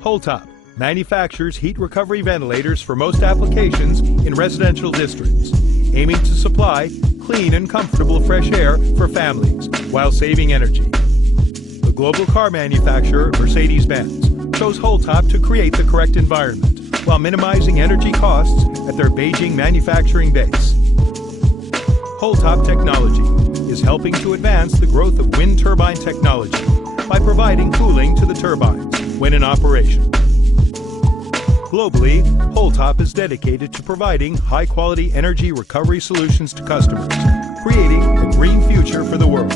Holtop manufactures heat recovery ventilators for most applications in residential districts, aiming to supply clean and comfortable fresh air for families while saving energy. The global car manufacturer Mercedes-Benz chose Holtop to create the correct environment while minimizing energy costs at their Beijing manufacturing base. Holtop technology is helping to advance the growth of wind turbine technology by providing cooling to the turbines when in operation. Globally, Holtop is dedicated to providing high-quality energy recovery solutions to customers, creating a green future for the world.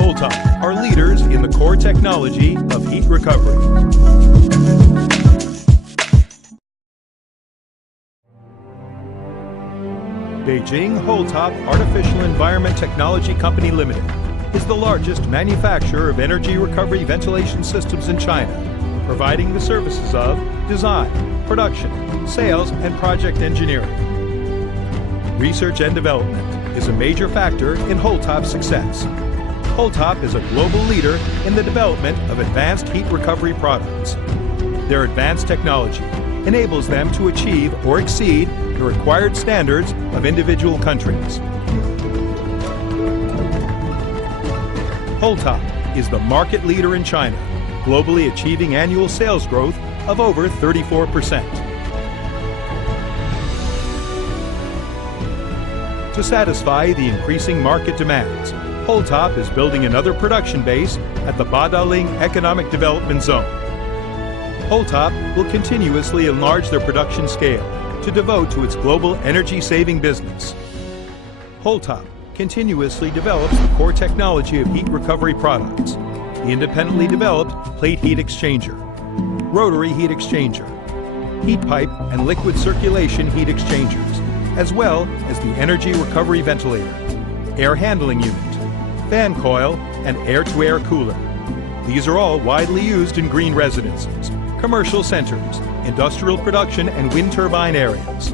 Holtop are leaders in the core technology of heat recovery. Beijing Holtop Artificial Environment Technology Company Limited is the largest manufacturer of energy recovery ventilation systems in China, providing the services of design, production, sales, and project engineering. Research and development is a major factor in Holtop's success. Holtop is a global leader in the development of advanced heat recovery products. Their advanced technology enables them to achieve or exceed the required standards of individual countries. Holtop is the market leader in China, globally achieving annual sales growth of over 34%. To satisfy the increasing market demands, Holtop is building another production base at the Badaling Economic Development Zone. Holtop will continuously enlarge their production scale to devote to its global energy-saving business. Holtop continuously develops the core technology of heat recovery products, the independently developed plate heat exchanger, rotary heat exchanger, heat pipe and liquid circulation heat exchangers, as well as the energy recovery ventilator, air handling unit, fan coil, and air-to-air cooler. These are all widely used in green residences, commercial centers, industrial production, and wind turbine areas.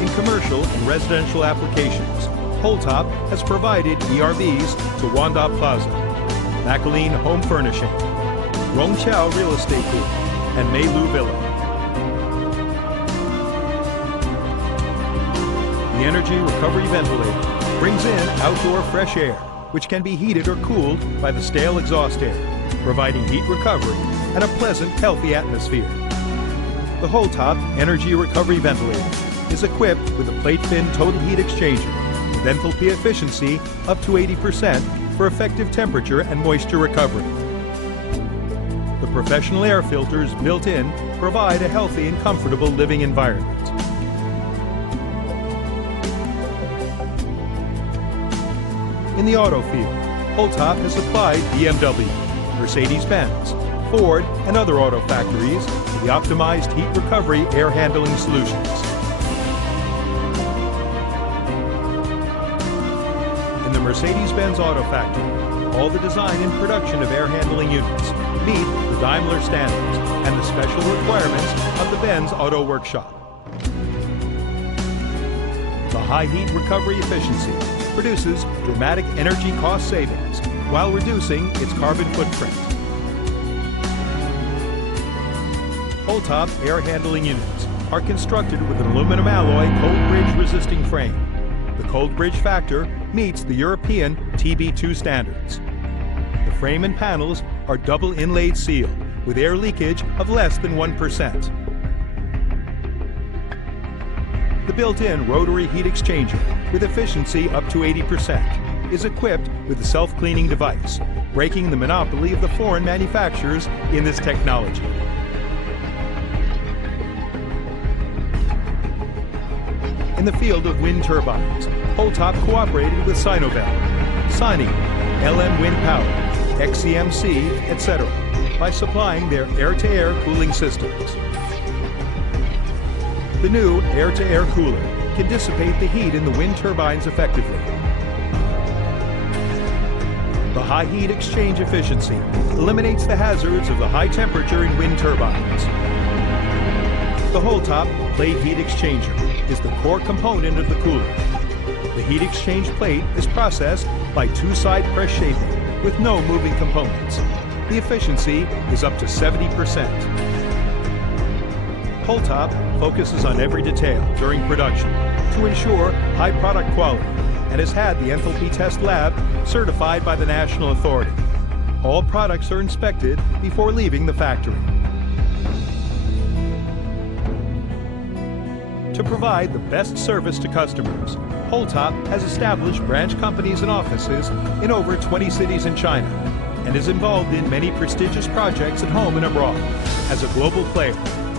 In commercial and residential applications, Holtop has provided ERVs to Wanda Plaza, Macaline Home Furnishing, Rongqiao Real Estate Group, and Meilu Villa. The energy recovery ventilator brings in outdoor fresh air, which can be heated or cooled by the stale exhaust air, providing heat recovery and a pleasant, healthy atmosphere. The Holtop energy recovery ventilator is equipped with a plate fin total heat exchanger with enthalpy efficiency up to 80% for effective temperature and moisture recovery. The professional air filters built in provide a healthy and comfortable living environment. In the auto field, Holtop has supplied BMW, Mercedes-Benz, Ford, and other auto factories with the optimized heat recovery air handling solutions. In the Mercedes-Benz auto factory, all the design and production of air handling units meet the Daimler standards and the special requirements of the Benz Auto Workshop. The high heat recovery efficiency produces dramatic energy cost savings while reducing its carbon footprint. Holtop air handling units are constructed with an aluminum alloy cold bridge resisting frame. The cold bridge factor meets the European TB2 standards. The frame and panels are double inlaid sealed with air leakage of less than 1%. The built-in rotary heat exchanger with efficiency up to 80% is equipped with a self-cleaning device, breaking the monopoly of the foreign manufacturers in this technology. In the field of wind turbines, Holtop cooperated with Sinovel, Sony, LM Wind Power, XCMC, etc. by supplying their air-to-air cooling systems. The new air-to-air cooler can dissipate the heat in the wind turbines effectively. The high heat exchange efficiency eliminates the hazards of the high temperature in wind turbines. The Holtop plate heat exchanger is the core component of the cooler. The heat exchange plate is processed by two-side press shaping with no moving components. The efficiency is up to 70%. Holtop focuses on every detail during production to ensure high product quality and has had the enthalpy test lab certified by the national authority. All products are inspected before leaving the factory. To provide the best service to customers, Holtop has established branch companies and offices in over 20 cities in China and is involved in many prestigious projects at home and abroad. As a global player,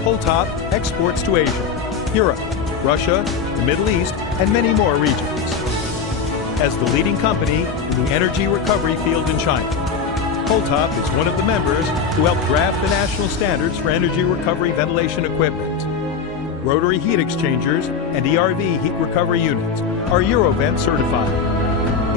Holtop exports to Asia, Europe, Russia, the Middle East, and many more regions. As the leading company in the energy recovery field in China, Holtop is one of the members who helped draft the national standards for energy recovery ventilation equipment. Rotary heat exchangers and ERV heat recovery units are Eurovent certified.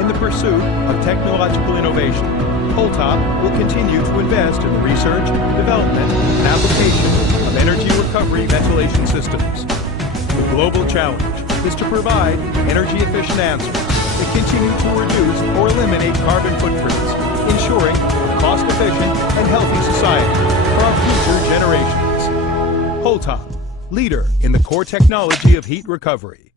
In the pursuit of technological innovation, Holtop will continue to invest in the research, development, and application of energy recovery ventilation systems. The global challenge is to provide energy-efficient answers that continue to reduce or eliminate carbon footprints, ensuring a cost-efficient and healthy society for our future generations. Holtop, leader in the core technology of heat recovery.